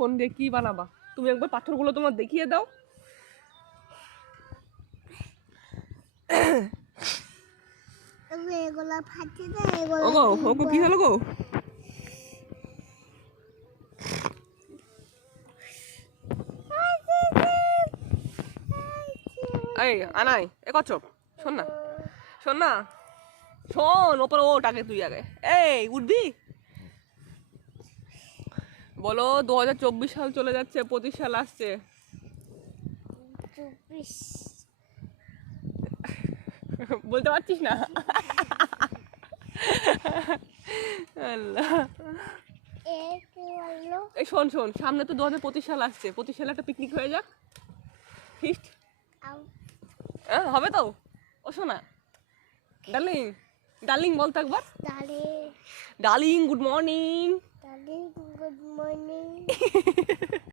Phone দিয়ে কি বানাবা? তুমি একবার পাথরগুলো তোমার দেখিয়ে দাও। ওগো ওগো কি হলো গো? এই আনাই এ করছো? শোন না শোন না শোন, ওপরে ওঠ আগে, তুই আগে। এই উঠবি? বলো 2024 সাল চলে যাচ্ছে, 25 সাল আসছে। বলতে পারছিস না? আল্লাহ। এই শোন শোন, সামনে তো 2025 সাল আসছে, 25 সালে একটা পিকনিক হয়ে যাক, ফিস্ট। হবে তো? ও শোনা ডার্লিং, ডার্লিং বলতো একবার। Darling good morning.